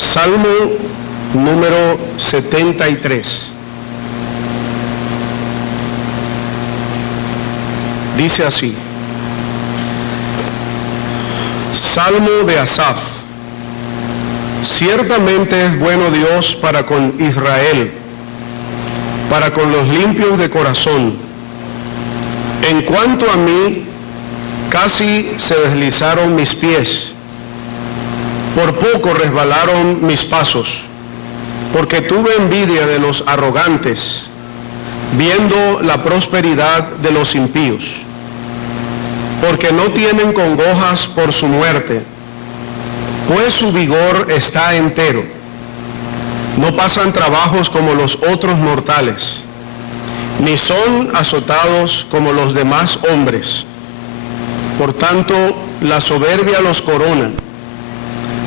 Salmo número 73. Dice así: Salmo de Asaf. Ciertamente es bueno Dios para con Israel, para con los limpios de corazón. En cuanto a mí, casi se deslizaron mis pies, por poco resbalaron mis pasos, porque tuve envidia de los arrogantes, viendo la prosperidad de los impíos, porque no tienen congojas por su muerte, pues su vigor está entero. No pasan trabajos como los otros mortales, ni son azotados como los demás hombres. Por tanto, la soberbia los corona,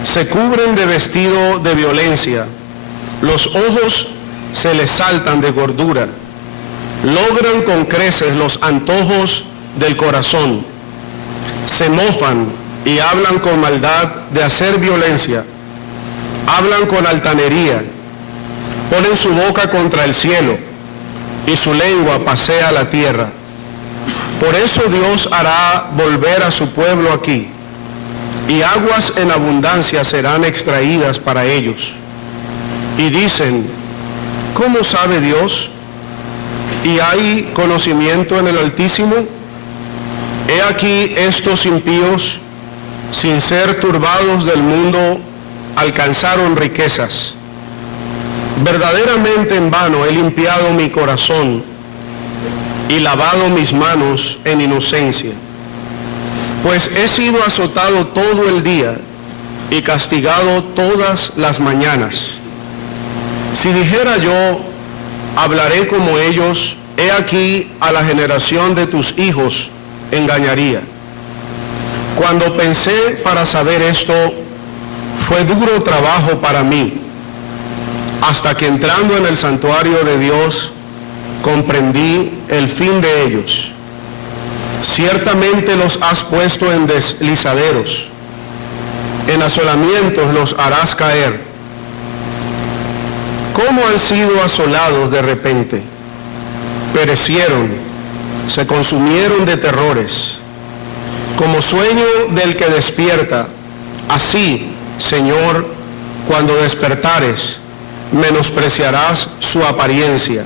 se cubren de vestido de violencia, los ojos se les saltan de gordura, logran con creces los antojos del corazón, se mofan y hablan con maldad de hacer violencia, hablan con altanería, ponen su boca contra el cielo y su lengua pasea la tierra. Por eso Dios hará volver a su pueblo aquí, y aguas en abundancia serán extraídas para ellos. Y dicen: ¿cómo sabe Dios? ¿Y hay conocimiento en el Altísimo? He aquí estos impíos, sin ser turbados del mundo, alcanzaron riquezas. Verdaderamente en vano he limpiado mi corazón y lavado mis manos en inocencia. Pues he sido azotado todo el día y castigado todas las mañanas. Si dijera yo, hablaré como ellos, he aquí a la generación de tus hijos engañaría. Cuando pensé para saber esto, fue duro trabajo para mí, hasta que entrando en el santuario de Dios, comprendí el fin de ellos. Ciertamente los has puesto en deslizaderos, en asolamientos los harás caer. ¿Cómo han sido asolados de repente? Perecieron, se consumieron de terrores. Como sueño del que despierta, así, Señor, cuando despertares, menospreciarás su apariencia.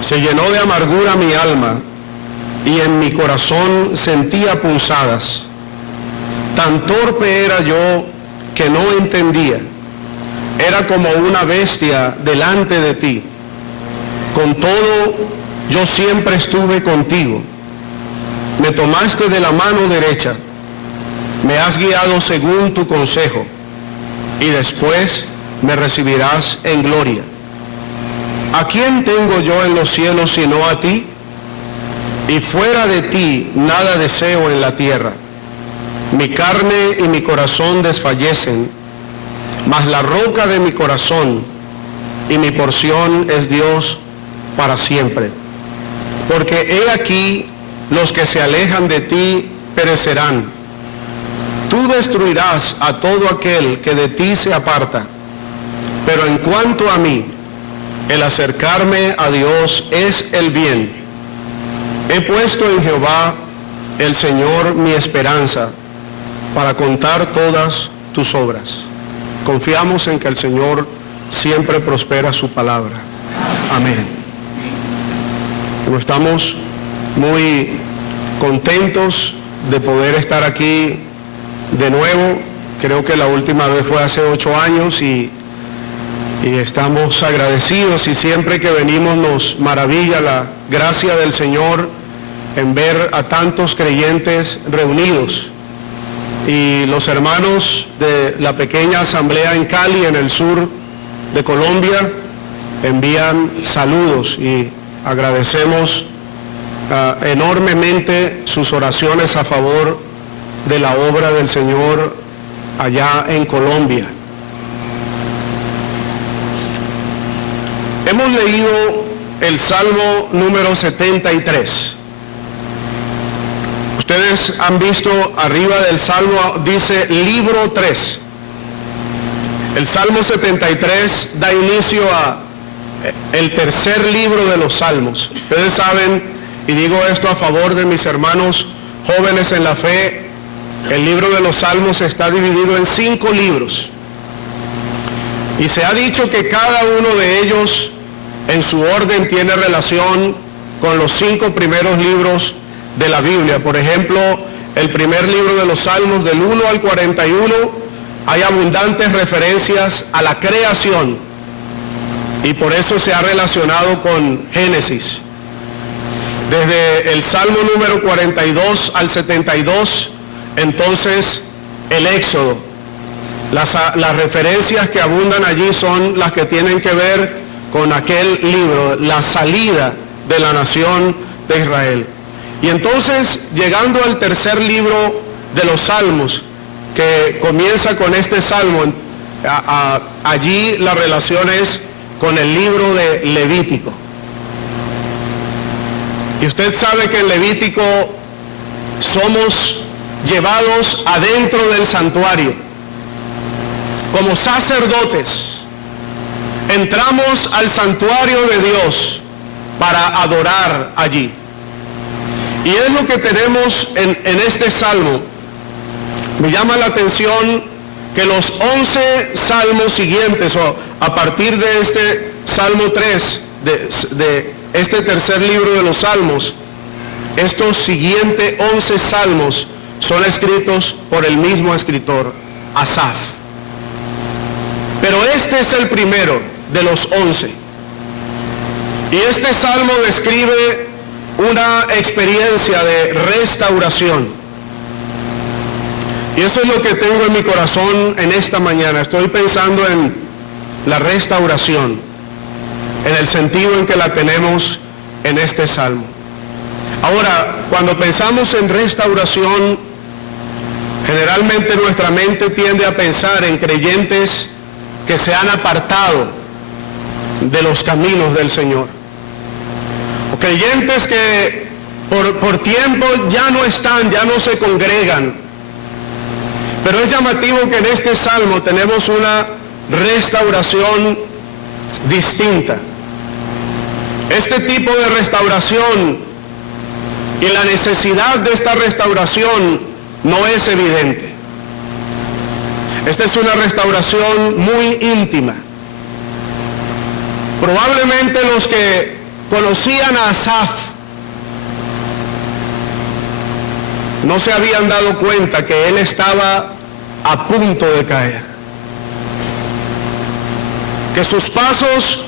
Se llenó de amargura mi alma, y en mi corazón sentía punzadas. Tan torpe era yo que no entendía. Era como una bestia delante de ti. Con todo, yo siempre estuve contigo. Me tomaste de la mano derecha. Me has guiado según tu consejo. Y después me recibirás en gloria. ¿A quién tengo yo en los cielos sino a ti? Y fuera de ti nada deseo en la tierra. Mi carne y mi corazón desfallecen, mas la roca de mi corazón y mi porción es Dios para siempre. Porque he aquí, los que se alejan de ti perecerán. Tú destruirás a todo aquel que de ti se aparta. Pero en cuanto a mí, el acercarme a Dios es el bien. He puesto en Jehová, el Señor, mi esperanza, para contar todas tus obras. Confiamos en que el Señor siempre prospera su palabra. Amén. Bueno, estamos muy contentos de poder estar aquí de nuevo. Creo que la última vez fue hace 8 años y estamos agradecidos, y siempre que venimos nos maravilla la gracia del Señor en ver a tantos creyentes reunidos. Y los hermanos de la pequeña asamblea en Cali, en el sur de Colombia, envían saludos y agradecemos enormemente sus oraciones a favor de la obra del Señor allá en Colombia. Hemos leído el Salmo número 73. Ustedes han visto arriba del Salmo, dice libro 3. El Salmo 73 da inicio a el tercer libro de los Salmos. Ustedes saben, y digo esto a favor de mis hermanos jóvenes en la fe, el libro de los Salmos está dividido en 5 libros. Y se ha dicho que cada uno de ellos en su orden tiene relación con los 5 primeros libros de la Biblia. Por ejemplo, el primer libro de los Salmos, del 1 al 41, hay abundantes referencias a la creación y por eso se ha relacionado con Génesis. Desde el Salmo número 42 al 72, entonces el Éxodo. Las referencias que abundan allí son las que tienen que ver con aquel libro, la salida de la nación de Israel. Y entonces, llegando al tercer libro de los Salmos, que comienza con este Salmo, allí la relación es con el libro de Levítico. Y usted sabe que en Levítico somos llevados adentro del santuario como sacerdotes. Entramos al santuario de Dios para adorar allí. Y es lo que tenemos en este salmo. Me llama la atención que los 11 salmos siguientes, o a partir de este Salmo 3, de este tercer libro de los Salmos, estos siguientes 11 salmos son escritos por el mismo escritor, Asaf. Pero este es el primero de los 11. Y este salmo describe una experiencia de restauración. Y eso es lo que tengo en mi corazón en esta mañana. Estoy pensando en la restauración, en el sentido en que la tenemos en este salmo. Ahora, cuando pensamos en restauración, generalmente nuestra mente tiende a pensar en creyentes que se han apartado de los caminos del Señor. O creyentes que por tiempo ya no están, ya no se congregan. Pero es llamativo que en este salmo tenemos una restauración distinta. Este tipo de restauración y la necesidad de esta restauración no es evidente. Esta es una restauración muy íntima. Probablemente los que conocían a Asaf no se habían dado cuenta que él estaba a punto de caer. Que sus pasos,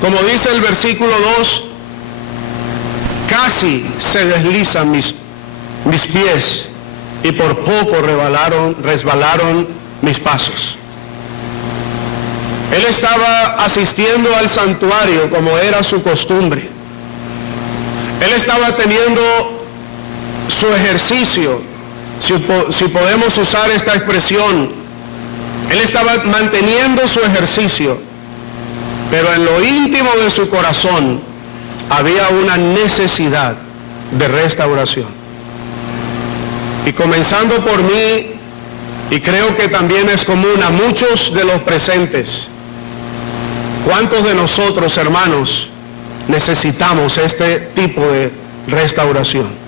como dice el versículo 2, casi se deslizan mis pies y por poco resbalaron mis pasos. Él estaba asistiendo al santuario como era su costumbre. Él estaba teniendo su ejercicio, si podemos usar esta expresión. Él estaba manteniendo su ejercicio, pero en lo íntimo de su corazón había una necesidad de restauración. Y comenzando por mí, y creo que también es común a muchos de los presentes, ¿cuántos de nosotros, hermanos, necesitamos este tipo de restauración?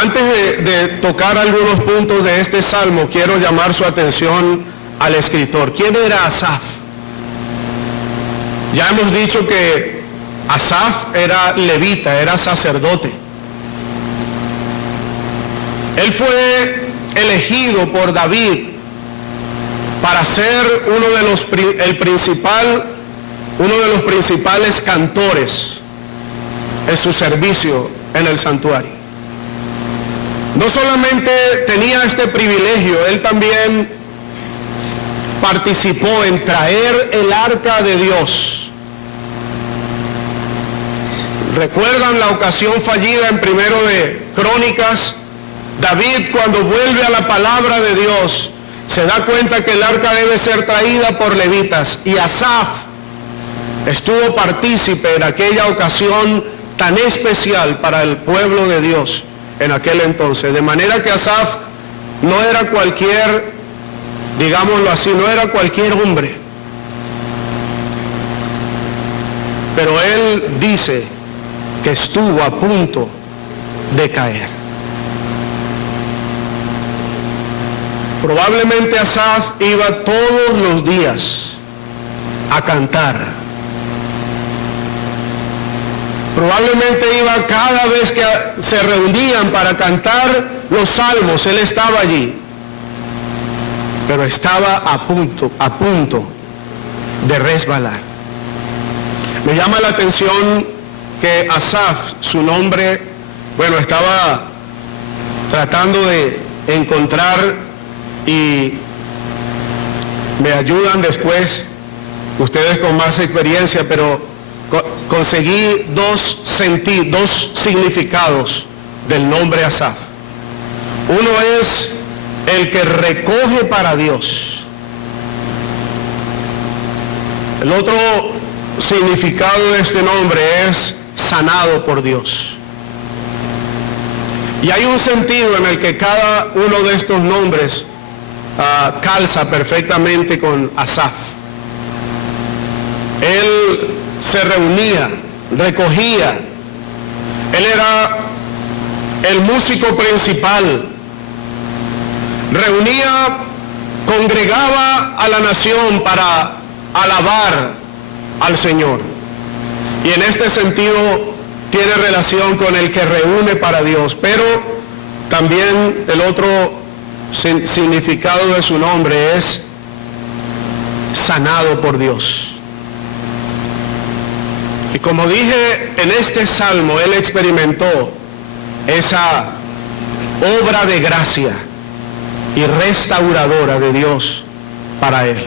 Antes de tocar algunos puntos de este salmo, quiero llamar su atención al escritor. ¿Quién era Asaf? Ya hemos dicho que Asaf era levita, era sacerdote. Él fue elegido por David para ser uno de los principales cantores en su servicio en el santuario. No solamente tenía este privilegio, él también participó en traer el arca de Dios. ¿Recuerdan la ocasión fallida en Primero de Crónicas? David, cuando vuelve a la palabra de Dios, se da cuenta que el arca debe ser traída por levitas, y Asaf estuvo partícipe en aquella ocasión tan especial para el pueblo de Dios en aquel entonces. De manera que Asaf no era cualquier, digámoslo así, no era cualquier hombre. Pero él dice que estuvo a punto de caer. Probablemente Asaf iba todos los días a cantar. Probablemente iba cada vez que se reunían para cantar los salmos, él estaba allí. Pero estaba a punto de resbalar. Me llama la atención que Asaf, su nombre, bueno, estaba tratando de encontrar y me ayudan después, ustedes con más experiencia, pero conseguí dos significados del nombre Asaf. Uno es el que recoge para Dios. El otro significado de este nombre es sanado por Dios. Y hay un sentido en el que cada uno de estos nombres calza perfectamente con Asaf. Él se reunía, recogía. Él era el músico principal. Reunía, congregaba a la nación para alabar al Señor. Y en este sentido tiene relación con el que reúne para Dios. Pero también el otro significado de su nombre es sanado por Dios. Y como dije, en este salmo él experimentó esa obra de gracia y restauradora de Dios para él.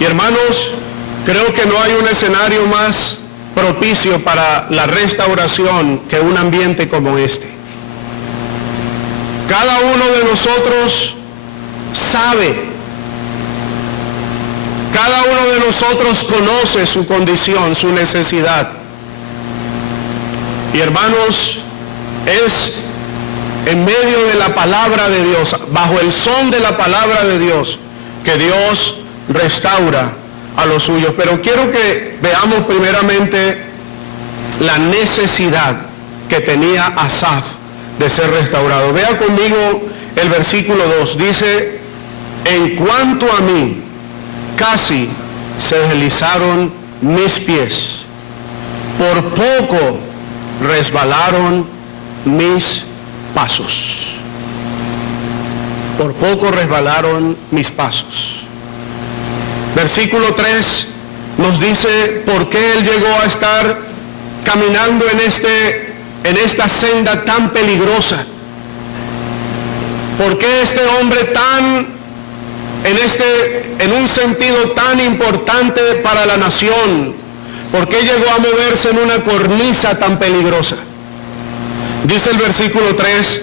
Y hermanos, creo que no hay un escenario más propicio para la restauración que un ambiente como este. Cada uno de nosotros sabe, cada uno de nosotros conoce su condición, su necesidad. Y hermanos, es en medio de la palabra de Dios, bajo el son de la palabra de Dios, que Dios restaura a los suyos. Pero quiero que veamos primeramente la necesidad que tenía Asaf de ser restaurado. Vea conmigo el versículo 2. Dice: en cuanto a mí, casi se deslizaron mis pies, por poco resbalaron mis pasos. Por poco resbalaron mis pasos. Versículo 3 nos dice por qué él llegó a estar caminando en esta senda tan peligrosa. ¿Por qué este hombre en un sentido tan importante para la nación? ¿Por qué llegó a moverse en una cornisa tan peligrosa? Dice el versículo 3,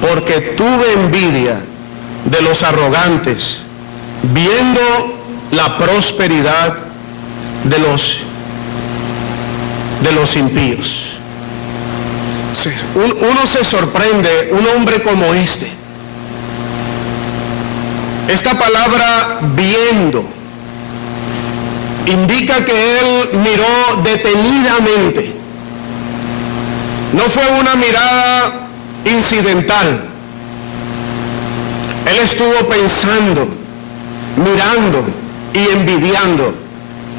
porque tuve envidia de los arrogantes, viendo la prosperidad de los impíos. Uno se sorprende, un hombre como este. Esta palabra viendo indica que él miró detenidamente. No fue una mirada incidental. Él estuvo pensando, mirando y envidiando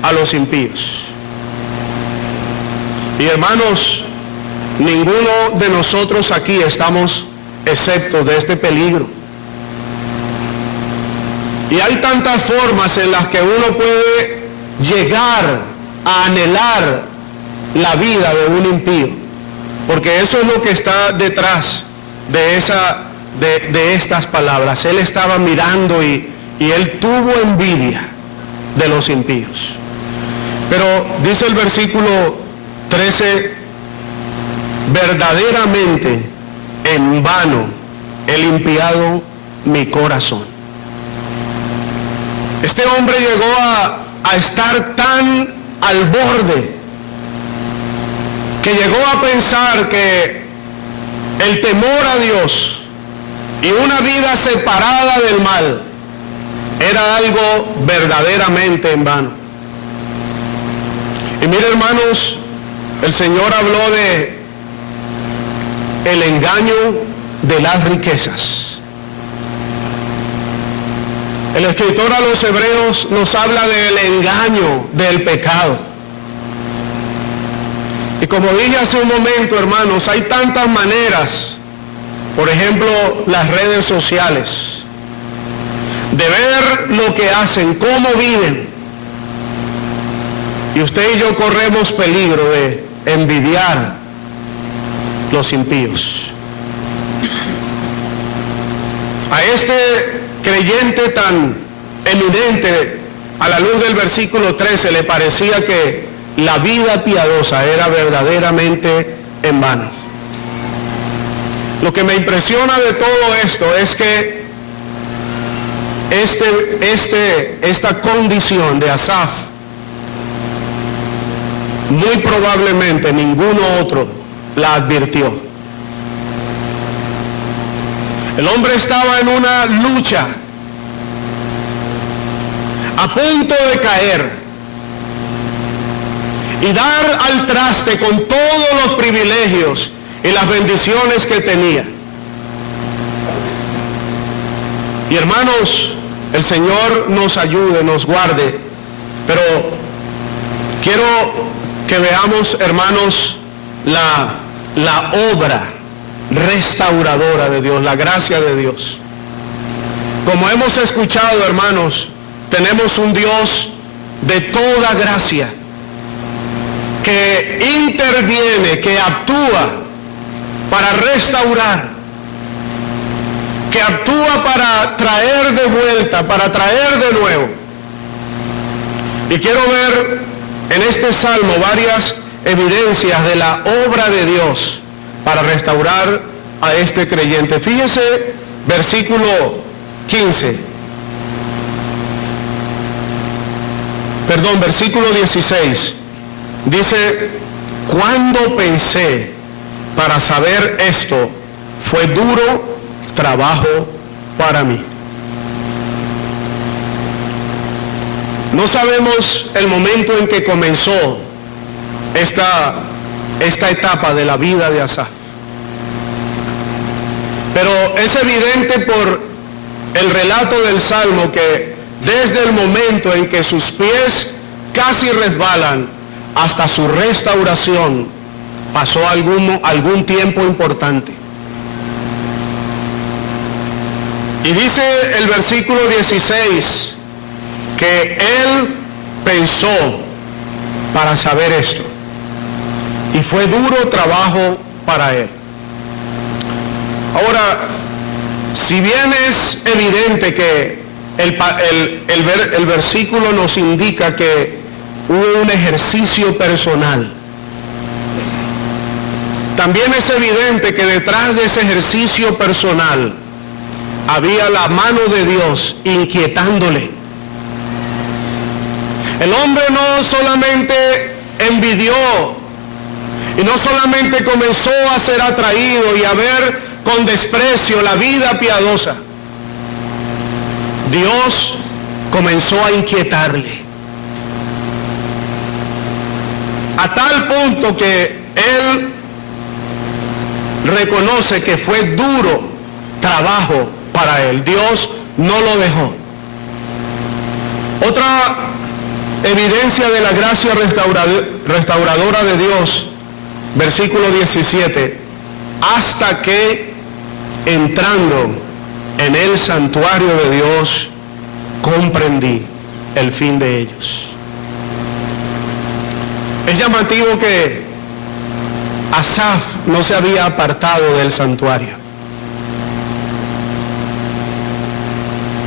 a los impíos. Y hermanos, ninguno de nosotros aquí estamos exceptos de este peligro. Y hay tantas formas en las que uno puede llegar a anhelar la vida de un impío, porque eso es lo que está detrás de estas palabras. Él estaba mirando y él tuvo envidia de los impíos. Pero dice el versículo 13, verdaderamente en vano he limpiado mi corazón. Este hombre llegó a estar tan al borde que llegó a pensar que el temor a Dios y una vida separada del mal era algo verdaderamente en vano. Y mire, hermanos, el Señor habló de el engaño de las riquezas. El escritor a los Hebreos nos habla del engaño del pecado. Y como dije hace un momento, hermanos, hay tantas maneras, por ejemplo, las redes sociales, de ver lo que hacen, cómo viven. Y usted y yo corremos peligro de envidiar los impíos. A este creyente tan eminente, a la luz del versículo 13, le parecía que la vida piadosa era verdaderamente en vano. Lo que me impresiona de todo esto es que esta condición de Asaf, muy probablemente ninguno otro la advirtió. El hombre estaba en una lucha, a punto de caer y dar al traste con todos los privilegios y las bendiciones que tenía. Y hermanos, el Señor nos ayude, nos guarde, pero quiero que veamos, hermanos, la obra restauradora de Dios, la gracia de Dios. Como hemos escuchado, hermanos, tenemos un Dios de toda gracia, que interviene, que actúa para restaurar, que actúa para traer de vuelta, para traer de nuevo. Y quiero ver en este salmo varias evidencias de la obra de Dios para restaurar a este creyente. Fíjese, versículo 16. Dice: cuando pensé para saber esto, fue duro trabajo para mí. No sabemos el momento en que comenzó esta etapa de la vida de Asaf, pero es evidente por el relato del Salmo que desde el momento en que sus pies casi resbalan hasta su restauración, pasó algún tiempo importante. Y dice el versículo 16 que él pensó para saber esto, y fue duro trabajo para él. Ahora, si bien es evidente que el versículo nos indica que hubo un ejercicio personal, también es evidente que detrás de ese ejercicio personal había la mano de Dios inquietándole. El hombre no solamente envidió y no solamente comenzó a ser atraído y a ver con desprecio la vida piadosa. Dios comenzó a inquietarle, a tal punto que él reconoce que fue duro trabajo para él. Dios no lo dejó. Otra evidencia de la gracia restauradora de Dios, versículo 17: hasta que entrando en el santuario de Dios comprendí el fin de ellos. Es llamativo que Asaf no se había apartado del santuario.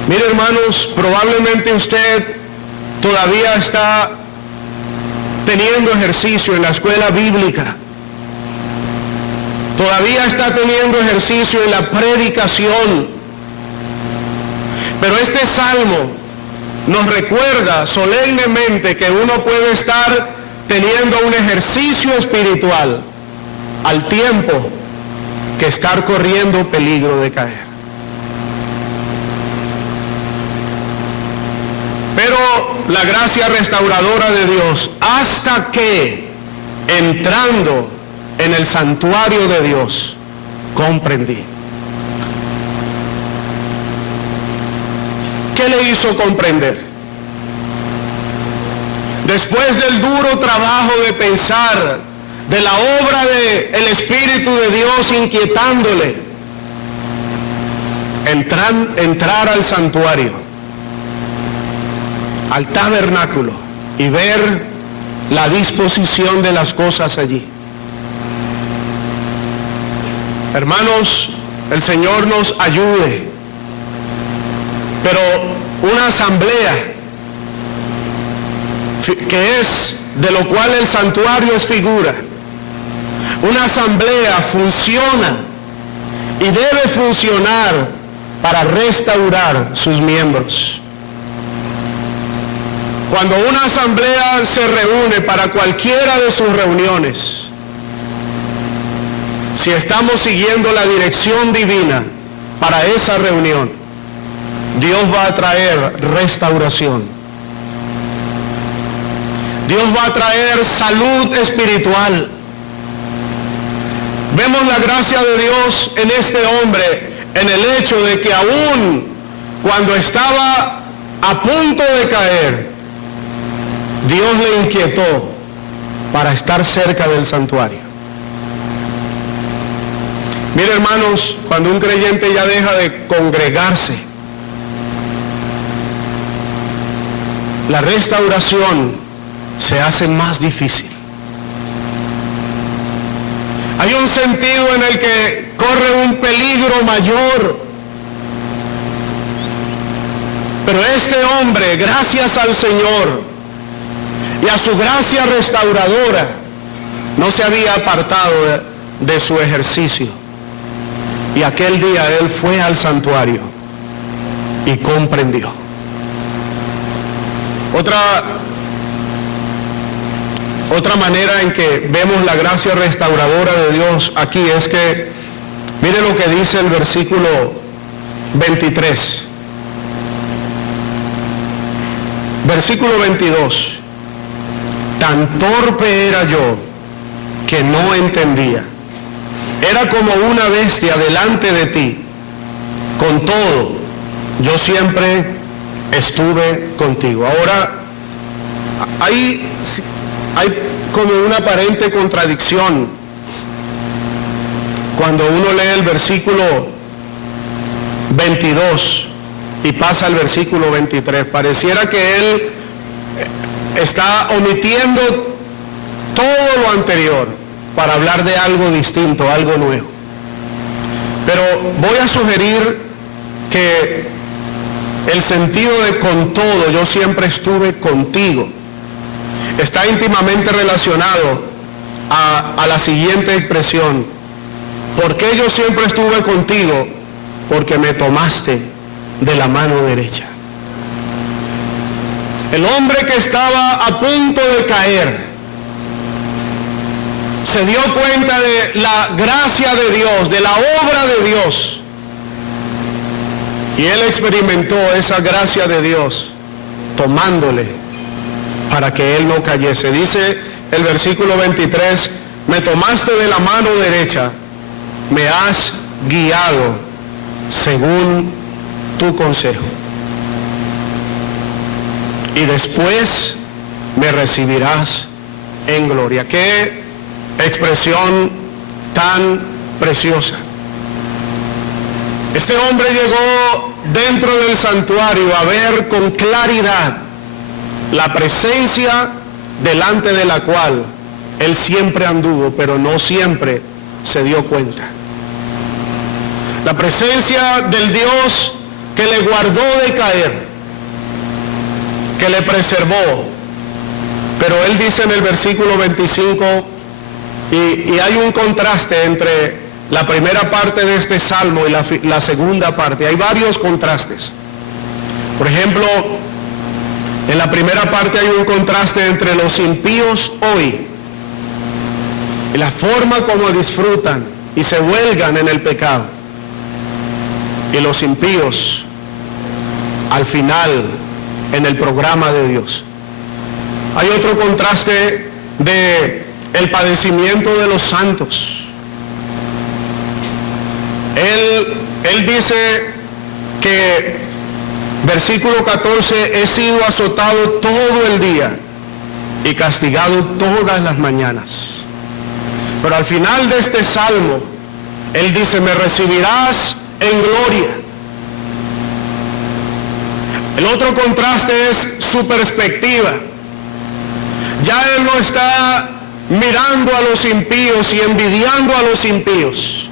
Mire, hermanos, probablemente usted todavía está teniendo ejercicio en la escuela bíblica, todavía está teniendo ejercicio en la predicación, pero este salmo nos recuerda solemnemente que uno puede estar teniendo un ejercicio espiritual al tiempo que estar corriendo peligro de caer. la gracia restauradora de Dios hasta que, entrando en el santuario de Dios, comprendí. ¿Qué le hizo comprender? Después del duro trabajo de pensar, de la obra del Espíritu de Dios inquietándole, entrar al santuario, al tabernáculo, y ver la disposición de las cosas allí. Hermanos, el Señor nos ayude, pero una asamblea, que es de lo cual el santuario es figura, una asamblea funciona y debe funcionar para restaurar sus miembros. Cuando una asamblea se reúne para cualquiera de sus reuniones, si estamos siguiendo la dirección divina para esa reunión, Dios va a traer restauración. Dios va a traer salud espiritual. Vemos la gracia de Dios en este hombre, en el hecho de que aún cuando estaba a punto de caer, Dios le inquietó para estar cerca del santuario. Mire, hermanos, cuando un creyente ya deja de congregarse, la restauración se hace más difícil. Hay un sentido en el que corre un peligro mayor. Pero este hombre, gracias al Señor y a su gracia restauradora, no se había apartado de su ejercicio. Y aquel día él fue al santuario y comprendió. Otra manera en que vemos la gracia restauradora de Dios aquí es que, mire lo que dice el versículo 23. Versículo 22. Tan torpe era yo que no entendía. Era como una bestia delante de ti. Con todo, yo siempre estuve contigo. Ahora, hay como una aparente contradicción cuando uno lee el versículo 22 y pasa al versículo 23. Pareciera que él está omitiendo todo lo anterior para hablar de algo distinto, algo nuevo. Pero voy a sugerir que el sentido de con todo, yo siempre estuve contigo, está íntimamente relacionado a la siguiente expresión. ¿Por qué yo siempre estuve contigo? Porque me tomaste de la mano derecha. El hombre que estaba a punto de caer se dio cuenta de la gracia de Dios, de la obra de Dios. Y él experimentó esa gracia de Dios tomándole para que él no cayese. Dice el versículo 23, me tomaste de la mano derecha, me has guiado según tu consejo. Y después me recibirás en gloria. Qué expresión tan preciosa. Este hombre llegó dentro del santuario a ver con claridad la presencia delante de la cual él siempre anduvo, pero no siempre se dio cuenta. La presencia del Dios que le guardó de caer, que le preservó. Pero él dice en el versículo 25, y hay un contraste entre la primera parte de este salmo y la segunda parte. Hay varios contrastes. Por ejemplo, en la primera parte hay un contraste entre los impíos hoy y la forma como disfrutan y se huelgan en el pecado, y los impíos al final en el programa de Dios. Hay otro contraste de el padecimiento de los santos. Él dice que, versículo 14, he sido azotado todo el día y castigado todas las mañanas. Pero al final de este salmo, él dice, me recibirás en gloria. El otro contraste es su perspectiva. Ya él no está mirando a los impíos y envidiando a los impíos.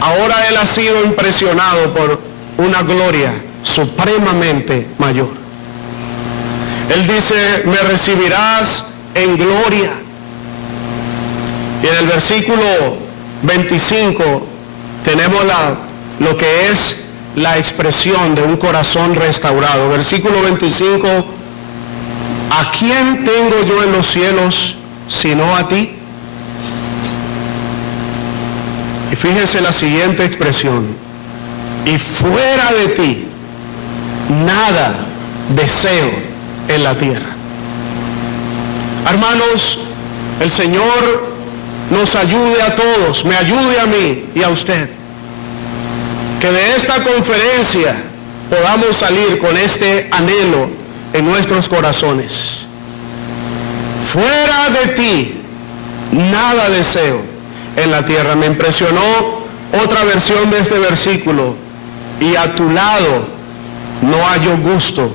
Ahora él ha sido impresionado por una gloria supremamente mayor. Él dice, me recibirás en gloria. Y en el versículo 25 tenemos lo que es la expresión de un corazón restaurado. Versículo 25, ¿a quién tengo yo en los cielos sino a ti? Y fíjense la siguiente expresión, y fuera de ti nada deseo en la tierra. Hermanos, el Señor nos ayude a todos, me ayude a mí y a usted, que de esta conferencia podamos salir con este anhelo en nuestros corazones. Fuera de ti nada deseo en la tierra. Me impresionó otra versión de este versículo, y a tu lado no hallo gusto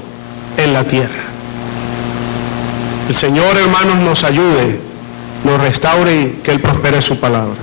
en la tierra. El Señor, hermanos, nos ayude, nos restaure y que Él prospere su palabra.